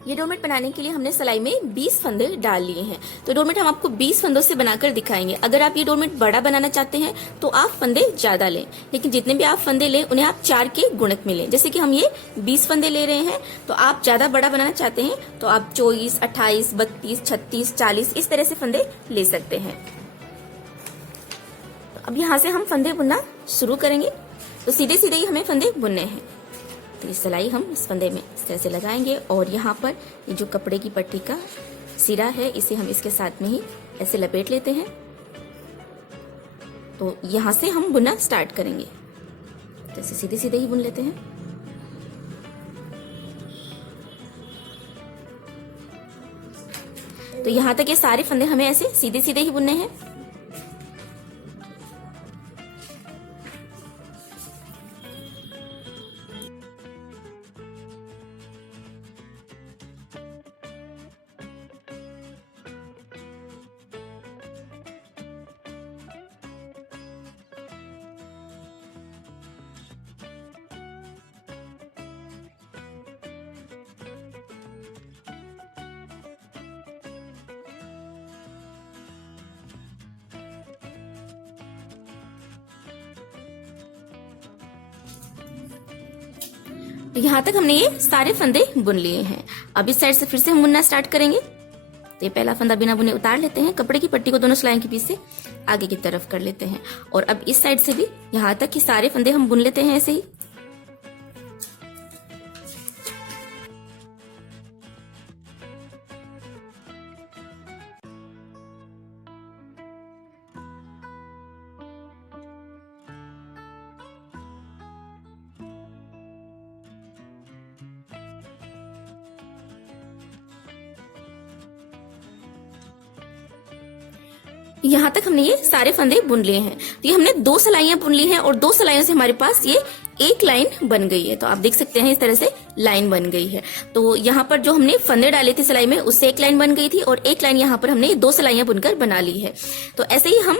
ये डोरमेट बनाने के लिए हमने सिलाई में 20 फंदे डाल लिए हैं। तो डोरमेट हम आपको 20 फंदों से बनाकर दिखाएंगे। अगर आप ये डोरमेट बड़ा बनाना चाहते हैं तो आप फंदे ज्यादा लें, लेकिन जितने भी आप फंदे लें उन्हें आप 4 के गुणक में लें। जैसे कि हम ये 20 फंदे ले रहे हैं, तो आप ज्यादा बड़ा बनाना चाहते हैं तो आप 24, 28, 32, 36, 40 इस तरह से फंदे ले सकते हैं। तो अब यहाँ से हम फंदे बुनना शुरू करेंगे। तो सीधे सीधे ही हमें फंदे बुनने हैं। तो ये सिलाई हम इस फंदे में इस तरह से लगाएंगे और यहाँ पर ये जो कपड़े की पट्टी का सिरा है इसे हम इसके साथ में ही ऐसे लपेट लेते हैं। तो यहाँ से हम बुनना स्टार्ट करेंगे। तो ऐसे सीधे सीधे ही बुन लेते हैं। तो यहाँ तक ये सारे फंदे हमें ऐसे सीधे सीधे ही बुनने हैं। तो यहाँ तक हमने ये सारे फंदे बुन लिए हैं। अब इस साइड से फिर से हम बुनना स्टार्ट करेंगे। तो ये पहला फंदा बिना बुने उतार लेते हैं। कपड़े की पट्टी को दोनों सिलाई के बीच से आगे की तरफ कर लेते हैं और अब इस साइड से भी यहाँ तक कि सारे फंदे हम बुन लेते हैं ऐसे ही। यहाँ तक हमने ये सारे फंदे बुन लिए हैं। तो ये हमने 2 सिलाइयां बुन ली हैं और 2 सिलाइयों से हमारे पास ये एक लाइन बन गई है। तो आप देख सकते हैं इस तरह से लाइन बन गई है। तो यहाँ पर जो हमने फंदे डाले थे सिलाई में उससे एक लाइन बन गई थी और एक लाइन यहाँ पर हमने 2 सिलाइयां बुनकर बना ली है। तो ऐसे ही हम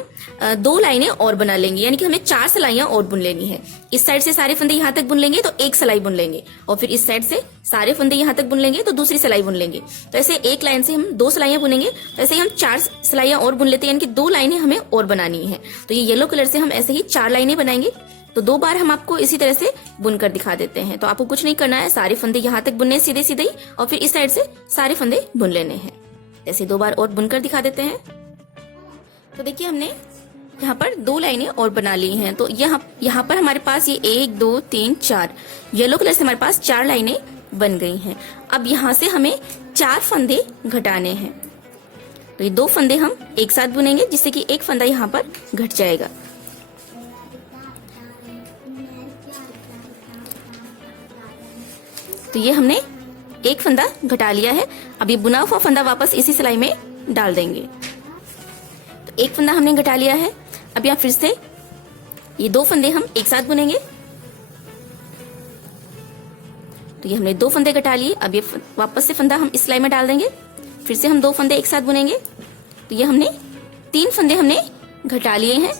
2 लाइनें और बना लेंगे, यानी कि हमें 4 सिलाइयां और बुन लेनी है। इस साइड से सारे फंदे यहाँ तक बुन लेंगे तो एक सिलाई बुन लेंगे और फिर इस साइड से सारे फंदे यहाँ तक बुन लेंगे तो दूसरी सिलाई बुन लेंगे। तो ऐसे एक लाइन से हम 2 सिलाइयां बुनेंगे। तो ऐसे ही हम 4 सिलाइयां और बुन लेते हैं, यानी कि 2 लाइनें हमें और बनानी है। तो ये येलो कलर से हम ऐसे ही 4 लाइनें बनाएंगे। तो 2 बार हम आपको इसी तरह से बुनकर दिखा देते हैं। तो आपको कुछ नहीं करना है, सारे फंदे यहाँ तक बुनने सीधे सीधे ही और फिर इस साइड से सारे फंदे बुन लेने हैं। ऐसे 2 बार और बुनकर दिखा देते हैं। तो देखिए हमने यहाँ पर 2 लाइनें और बना ली हैं। तो यहाँ पर हमारे पास ये 1, 2, 3, 4 येलो कलर से हमारे पास 4 लाइनें बन गई हैं। अब यहाँ से हमें 4 फंदे घटाने हैं। तो ये 2 फंदे हम एक साथ बुनेंगे जिससे कि एक फंदा यहाँ पर घट जाएगा। तो ये हमने एक फंदा घटा लिया है। अब ये बुना हुआ फंदा वापस इसी सिलाई में डाल देंगे। तो एक फंदा हमने घटा लिया है। अब यहाँ फिर से ये 2 फंदे हम एक साथ बुनेंगे। तो ये हमने 2 फंदे घटा लिए। अब ये वापस से फंदा हम इस सिलाई में डाल देंगे। फिर से हम 2 फंदे एक साथ बुनेंगे। तो ये हमने 3 फंदे हमने घटा लिए हैं।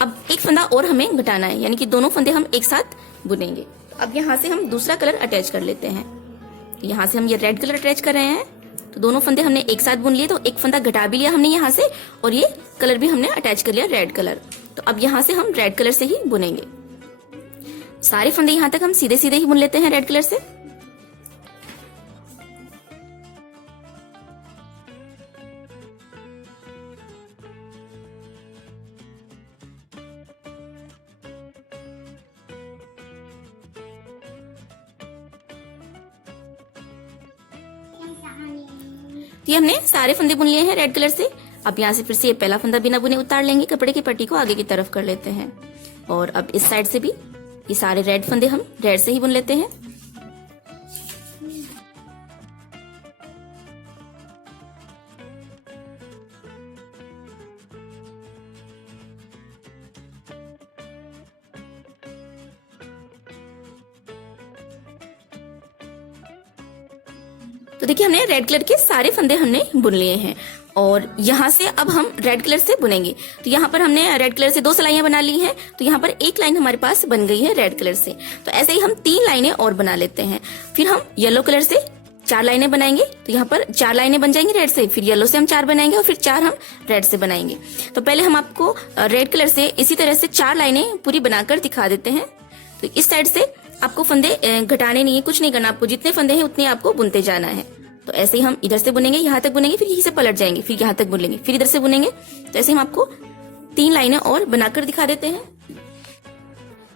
अब एक फंदा और हमें घटाना है, यानी कि दोनों फंदे हम एक साथ बुनेंगे। अब यहाँ से हम दूसरा कलर अटैच कर लेते हैं। यहाँ से हम ये रेड कलर अटैच कर रहे हैं। तो दोनों फंदे हमने एक साथ बुन लिए। तो एक फंदा घटा भी लिया हमने यहाँ से और ये कलर भी हमने अटैच कर लिया रेड कलर। तो अब यहाँ से हम रेड कलर से ही बुनेंगे। सारे फंदे यहाँ तक हम सीधे सीधे ही बुन लेते हैं रेड कलर से। ये हमने सारे फंदे बुन लिए हैं रेड कलर से। अब यहाँ से फिर से ये पहला फंदा बिना बुने उतार लेंगे। कपड़े की पट्टी को आगे की तरफ कर लेते हैं और अब इस साइड से भी ये सारे रेड फंदे हम रेड से ही बुन लेते हैं। तो देखिए हमने रेड कलर के सारे फंदे हमने बुन लिए हैं और यहाँ से अब हम रेड कलर से बुनेंगे। तो यहाँ पर हमने रेड कलर से 2 सिलाइयां बना ली हैं। तो यहाँ पर एक लाइन हमारे पास बन गई है रेड कलर से। तो ऐसे ही हम 3 लाइनें और बना लेते हैं। फिर हम येलो कलर से 4 लाइनें बनाएंगे तो यहाँ पर 4 लाइनें बन जाएंगी रेड से, फिर येलो से हम 4 बनाएंगे और फिर 4 हम रेड से बनाएंगे। तो पहले हम आपको रेड कलर से इसी तरह से 4 लाइनें पूरी बनाकर दिखा देते हैं। तो इस साइड से आपको फंदे घटाने नहीं है, कुछ नहीं करना, आपको जितने फंदे हैं उतने आपको बुनते जाना है। तो ऐसे ही हम इधर से बुनेंगे, यहाँ तक बुनेंगे, फिर यहीं से पलट जाएंगे, फिर यहाँ तक बुनेंगे, फिर इधर से बुनेंगे। तो ऐसे हम आपको 3 लाइनें और बनाकर दिखा देते हैं।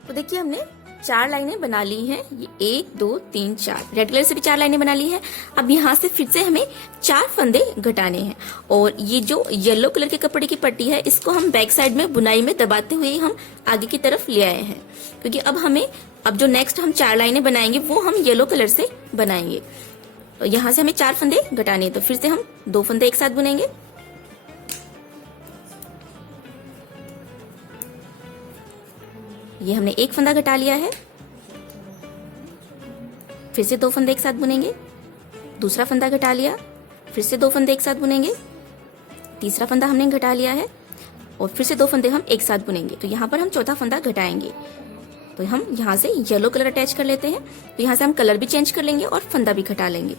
तो देखिए हमने 4 लाइनें बना ली हैं, ये 1 2 3 4, रेड कलर से भी 4 लाइनें बना ली है। अब यहाँ से फिर से हमें 4 फंदे घटाने हैं और ये जो येलो कलर के कपड़े की पट्टी है इसको हम बैक साइड में बुनाई में दबाते हुए हम आगे की तरफ ले आए हैं, क्योंकि अब जो नेक्स्ट हम 4 लाइनें बनाएंगे वो हम येलो कलर से बनाएंगे। तो यहाँ से हमें 4 फंदे घटाने हैं, तो फिर से हम 2 फंदे एक साथ बुनेंगे। ये हमने 1 फंदा घटा लिया है, फिर से 2 फंदे एक साथ बुनेंगे, दूसरा फंदा घटा लिया, फिर से 2 फंदे एक साथ बुनेंगे, तीसरा फंदा हमने घटा लिया है और फिर से 2 फंदे हम एक साथ बुनेंगे। तो यहाँ पर हम चौथा फंदा घटाएंगे। तो हम यहाँ से येलो कलर अटैच कर लेते हैं, तो यहाँ से हम कलर भी चेंज कर लेंगे और फंदा भी घटा लेंगे।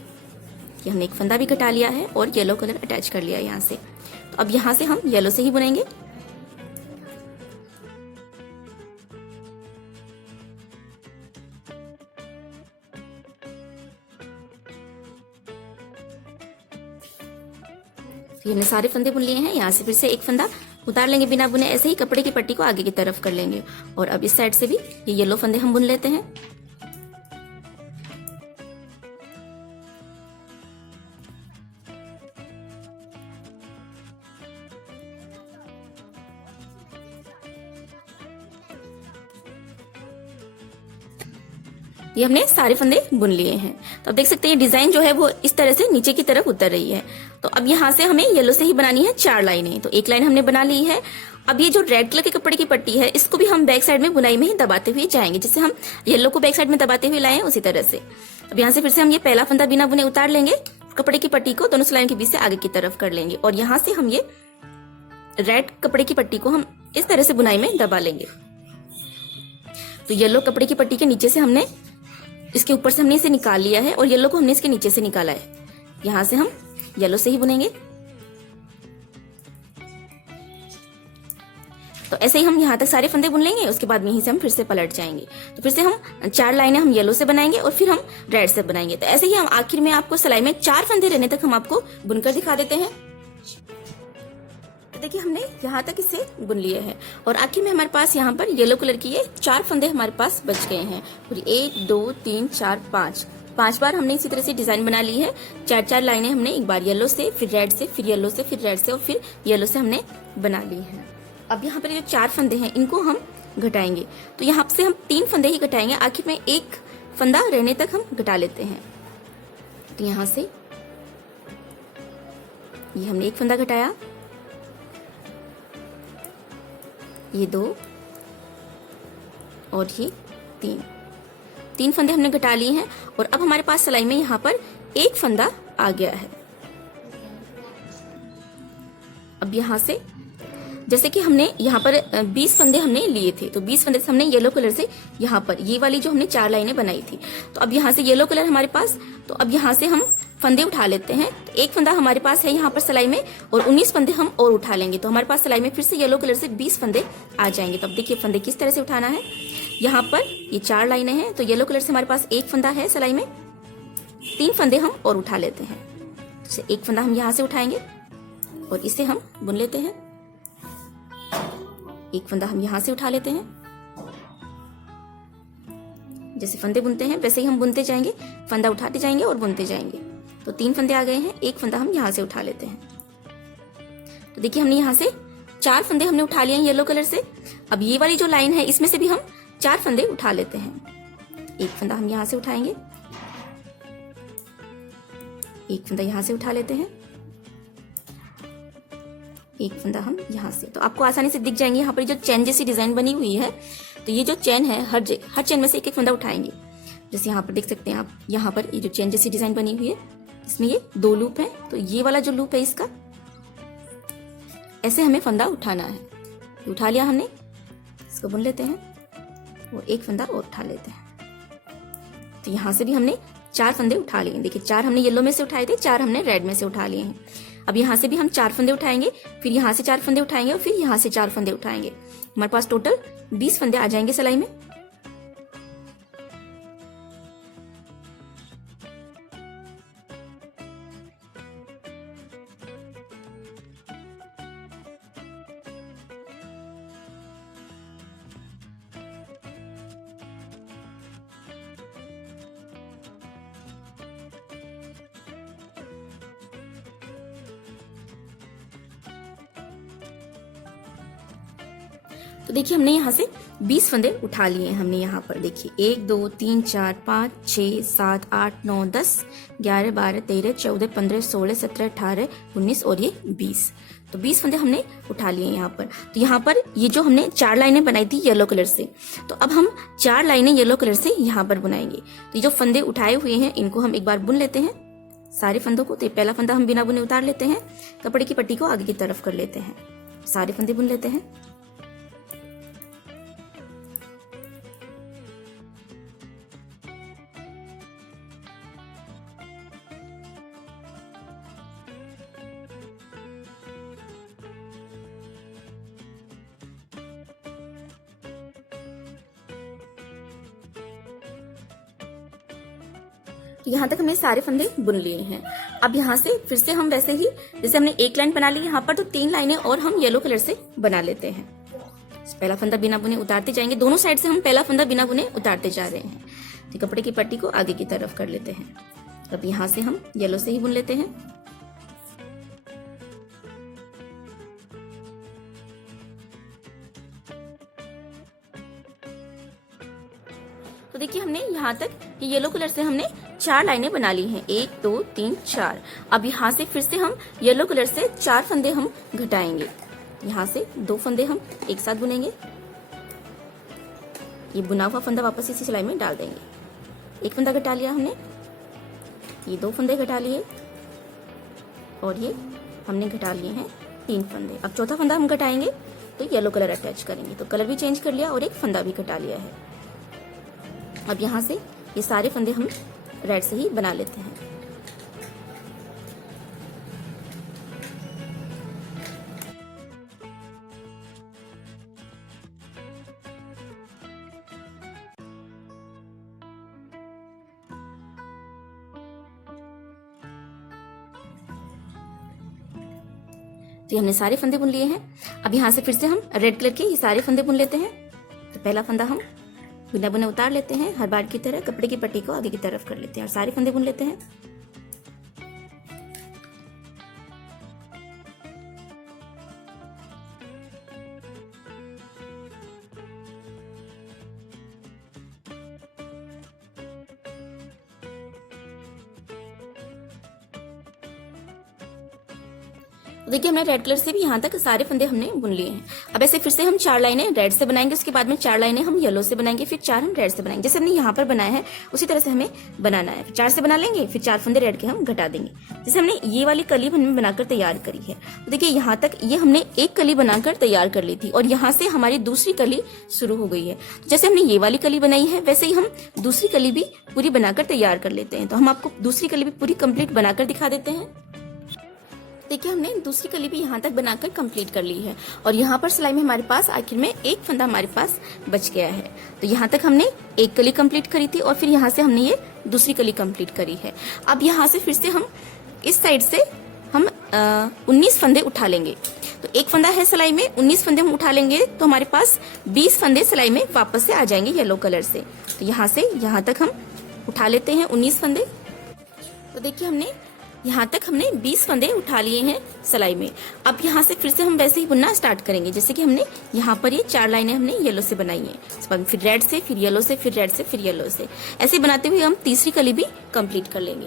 ये हमने 1 फंदा भी घटा लिया है और येलो कलर अटैच कर लिया है यहाँ से। तो अब यहाँ से हम येलो से ही बुनेंगे। ये हमने सारे फंदे बुन लिए हैं, यहाँ से फिर से 1 फंदा उतार लेंगे बिना बुने, ऐसे ही कपड़े की पट्टी को आगे की तरफ कर लेंगे। और अब इस साइड से भी ये येलो फंदे हम बुन लेते हैं। ये हमने सारे फंदे बुन लिए हैं। तो अब देख सकते हैं डिजाइन जो है वो इस तरह से नीचे की तरफ उतर रही है। तो अब यहाँ से हमें येलो से ही बनानी है 4 लाइनें। तो 1 लाइन हमने बना ली है। अब ये जो रेड कलर के कपड़े की पट्टी है इसको भी हम बैक साइड में बुनाई में ही दबाते हुए जाएंगे, जैसे हम येलो को बैक साइड में दबाते हुए लाए उसी तरह से। अब यहाँ से फिर से हम ये पहला फंदा बिना बुने उतार लेंगे, कपड़े की पट्टी को दोनों सिलाइयों के बीच से आगे की तरफ कर लेंगे और यहाँ से हम ये रेड कपड़े की पट्टी को हम इस तरह से बुनाई में दबा लेंगे। तो येलो कपड़े की पट्टी के नीचे से हमने इसके ऊपर से हमने इसे निकाल लिया है और येलो को हमने इसके नीचे से निकाला है। यहाँ से हम येलो से ही बुनेंगे। तो ऐसे ही हम यहाँ तक सारे फंदे बुन लेंगे, उसके बाद यहीं से हम फिर से पलट जाएंगे। तो फिर से हम 4 लाइनें हम येलो से बनाएंगे और फिर हम रेड से बनाएंगे। तो ऐसे ही हम आखिर में आपको सिलाई में 4 फंदे रहने तक हम आपको बुनकर दिखा देते हैं। तो देखिए हमने यहाँ तक इसे बुन लिए हैं और आखिर में हमारे पास यहाँ पर येलो कलर की ये 4 फंदे हमारे पास बच गए हैं। पूरी 1 2 3 4 5 बार हमने इसी तरह से डिजाइन बना ली है। 4 लाइनें हमने एक बार येलो से, फिर रेड से, फिर येलो से, फिर रेड से और फिर येलो से हमने बना ली है। अब यहाँ पर जो 4 फंदे हैं इनको हम घटाएंगे। तो यहाँ से हम 3 फंदे ही घटाएंगे, आखिर में 1 फंदा रहने तक हम घटा लेते हैं। तो यहाँ से ये हमने 1 फंदा घटाया, ये 2 और ये 3 फंदे हमने घटा लिए हैं और अब हमारे पास सिलाई में यहाँ पर 1 फंदा आ गया है। अब यहाँ से जैसे कि हमने यहाँ पर 20 फंदे हमने लिए थे, तो 20 फंदे से हमने येलो कलर से यहाँ पर ये वाली जो हमने 4 लाइनें बनाई थी, तो अब यहाँ से येलो कलर हमारे पास, तो अब यहाँ से हम फंदे उठा लेते हैं। तो 1 फंदा हमारे पास है यहाँ पर सिलाई में और 19 फंदे हम और उठा लेंगे, तो हमारे पास सिलाई में फिर से येलो कलर से 20 फंदे आ जाएंगे। तो अब देखिए फंदे किस तरह से उठाना है। यहाँ पर ये 4 लाइनें हैं, तो येलो कलर से हमारे पास 1 फंदा है सिलाई में, 3 फंदे हम और उठा लेते हैं। तो 1 फंदा हम यहाँ से उठाएंगे और इसे हम बुन लेते हैं। 1 फंदा हम यहाँ से उठा लेते हैं। जैसे फंदे बुनते हैं वैसे ही हम बुनते जाएंगे, फंदा उठाते जाएंगे और बुनते जाएंगे। तो 3 फंदे आ गए हैं, 1 फंदा हम यहाँ से उठा लेते हैं। तो देखिए हमने यहाँ से 4 फंदे हमने उठा लिए हैं येलो कलर से। अब ये वाली जो लाइन है इसमें से भी हम 4 फंदे उठा लेते हैं। 1 फंदा हम यहाँ से उठाएंगे, 1 फंदा यहाँ से उठा लेते हैं, 1 फंदा हम यहाँ से। तो आपको आसानी से दिख जाएंगे यहाँ पर जो चैन जैसी डिजाइन बनी हुई है, तो ये जो चैन है हर चैन में से 1 फंदा उठाएंगे। जैसे यहाँ पर देख सकते हैं आप, यहाँ पर ये जो चैन जैसी डिजाइन बनी हुई है इसमें ये 2 लूप है, तो ये वाला जो लूप है इसका ऐसे हमें फंदा उठाना है। उठा लिया हमने, इसको बुन लेते हैं और 1 फंदा और उठा लेते हैं। तो यहाँ से भी हमने 4 फंदे उठा लिए। देखिए 4 हमने येलो में से उठाए थे, 4 हमने रेड में से उठा लिए हैं। अब यहाँ से भी हम 4 फंदे उठाएंगे, फिर यहाँ से 4 फंदे उठाएंगे और फिर यहाँ से 4 फंदे उठाएंगे। हमारे पास टोटल 20 फंदे आ जाएंगे सिलाई में। तो देखिए हमने यहाँ से 20 फंदे उठा लिए हैं। हमने यहाँ पर देखिए 1 2 3 4 5 6 7 8 9 10 11 12 13 14 15 16 17 18 19 और ये 20। तो 20 फंदे हमने उठा लिए यहाँ पर। तो यहाँ पर ये जो हमने 4 लाइनें बनाई थी येलो कलर से, तो अब हम 4 लाइनें येलो कलर से यहाँ पर बनाएंगे। तो ये जो फंदे उठाए हुए हैं इनको हम एक बार बुन लेते हैं सारे फंदों को। तो पहला फंदा हम बिना बुने उतार लेते हैं, कपड़े की पट्टी को आगे की तरफ कर लेते हैं, सारे फंदे बुन लेते हैं। तो यहाँ तक हमने सारे फंदे बुन लिए हैं। अब यहाँ से फिर से हम वैसे ही जैसे हमने एक लाइन बना ली यहाँ पर, तो 3 लाइनें और हम येलो कलर से बना लेते हैं। पहला फंदा बिना बुने उतारते जाएंगे, दोनों साइड से हम पहला फंदा बिना बुने उतारते जा रहे हैं। तो कपड़े की पट्टी को आगे की तरफ कर लेते हैं। अब यहाँ से हम येलो से ही बुन लेते हैं। तो देखिए हमने यहाँ तक येलो कलर से हमने 4 लाइनें बना ली हैं, 1 2 3 4। अब यहाँ से फिर से हम येलो कलर से 4 फंदे हम घटाएंगे। यहाँ से 2 फंदे हम एक साथ बुनेंगे, ये बुना हुआ फंदा वापस इसी सिलाई में डाल देंगे। 1 फंदा घटा लिया हमने, ये 2 फंदे घटा लिए और ये हमने घटा लिए हैं 3 फंदे। अब चौथा फंदा हम घटाएंगे तो येलो कलर अटैच करेंगे। तो कलर भी चेंज कर लिया और एक फंदा भी घटा लिया है। अब यहाँ से ये सारे फंदे हम रेड से ही बना लेते हैं। तो हमने सारे फंदे बुन लिए हैं। अब यहाँ से फिर से हम रेड कलर के ये सारे फंदे बुन लेते हैं। तो पहला फंदा हम बिना बुने उतार लेते हैं, हर बार की तरह कपड़े की पट्टी को आगे की तरफ कर लेते हैं और सारे फंदे बुन लेते हैं। तो देखिए हमने रेड कलर से भी यहाँ तक सारे फंदे हमने बुन लिए हैं। अब ऐसे फिर से हम 4 लाइनें रेड से बनाएंगे, उसके बाद में 4 लाइनें हम येलो से बनाएंगे, फिर 4 हम रेड से बनाएंगे। जैसे हमने यहाँ पर बनाया है उसी तरह से हमें बनाना है। फिर 4 से बना लेंगे, फिर 4 फंदे रेड के हम घटा देंगे। जैसे हमने ये वाली कली हमने बनाकर तैयार करी है। तो देखिए यहाँ तक ये हमने एक कली बनाकर तैयार कर ली थी और यहाँ से हमारी दूसरी कली शुरू हो गई है। जैसे हमने ये वाली कली बनाई है वैसे ही हम दूसरी कली भी पूरी बनाकर तैयार कर लेते हैं। तो हम आपको दूसरी कली भी पूरी कंप्लीट बनाकर दिखा देते हैं। देखिए हमने दूसरी कली भी यहाँ तक बनाकर कंप्लीट कर ली है और यहाँ पर सिलाई में हमारे पास आखिर में एक फंदा हमारे पास बच गया है। तो यहाँ तक हमने एक कली कंप्लीट करी थी और फिर यहाँ से हमने ये दूसरी कली कंप्लीट करी है। अब यहाँ से फिर से हम इस साइड से हम 19 फंदे उठा लेंगे। तो एक फंदा है सिलाई में, 19 फंदे हम उठा लेंगे तो हमारे पास 20 फंदे सिलाई में वापस से आ जाएंगे येलो कलर से। तो यहाँ से यहाँ तक हम उठा लेते हैं 19 फंदे। तो देखिए हमने यहाँ तक हमने 20 फंदे उठा लिए हैं सिलाई में। अब यहाँ से फिर से हम वैसे ही बुनना स्टार्ट करेंगे जैसे कि हमने यहाँ पर ये 4 लाइनें हमने येलो से बनाई हैं, फिर रेड से, फिर येलो से, फिर रेड से, फिर येलो से, ऐसे बनाते हुए हम तीसरी कली भी कंप्लीट कर लेंगे।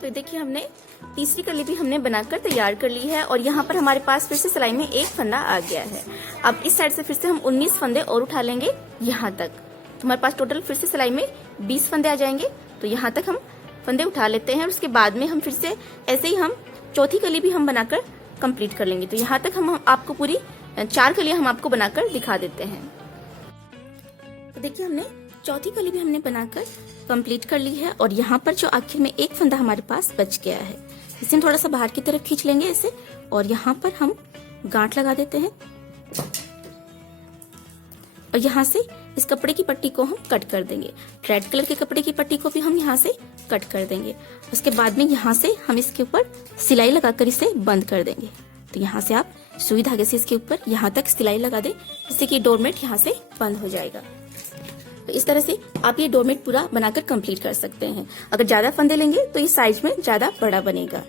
तो देखिए हमने तीसरी कली भी हमने बनाकर तैयार कर ली है और यहाँ पर हमारे पास फिर से सिलाई में एक फंदा आ गया है। अब इस साइड से फिर से हम 19 फंदे और उठा लेंगे यहाँ तक। तो हमारे पास टोटल फिर से सिलाई में 20 फंदे आ जाएंगे। तो यहाँ तक हम फंदे उठा लेते हैं और उसके बाद में हम फिर से ऐसे ही हम चौथी कली भी हम बनाकर कंप्लीट कर लेंगे। तो यहाँ तक हम आपको पूरी 4 कलियां हम आपको बनाकर दिखा देते हैं। तो देखिए हमने चौथी कली भी हमने बनाकर कंप्लीट कर ली है और यहाँ पर जो आखिर में एक फंदा हमारे पास बच गया है, इसे हम थोड़ा सा बाहर की तरफ खींच लेंगे इसे, और यहाँ पर हम गांठ लगा देते हैं और यहाँ से इस कपड़े की पट्टी को हम कट कर देंगे। रेड कलर के कपड़े की पट्टी को भी हम यहाँ से कट कर देंगे। उसके बाद में यहाँ से हम इसके ऊपर सिलाई लगाकर इसे बंद कर देंगे। तो यहाँ से आप सुई धागे से इसके ऊपर यहाँ तक सिलाई लगा दें, जिससे कि डोरमेट यहाँ से बंद हो जाएगा। तो इस तरह से आप ये डोरमेट पूरा बनाकर कंप्लीट कर सकते हैं। अगर ज्यादा फंदे लेंगे तो ये साइज में ज्यादा बड़ा बनेगा।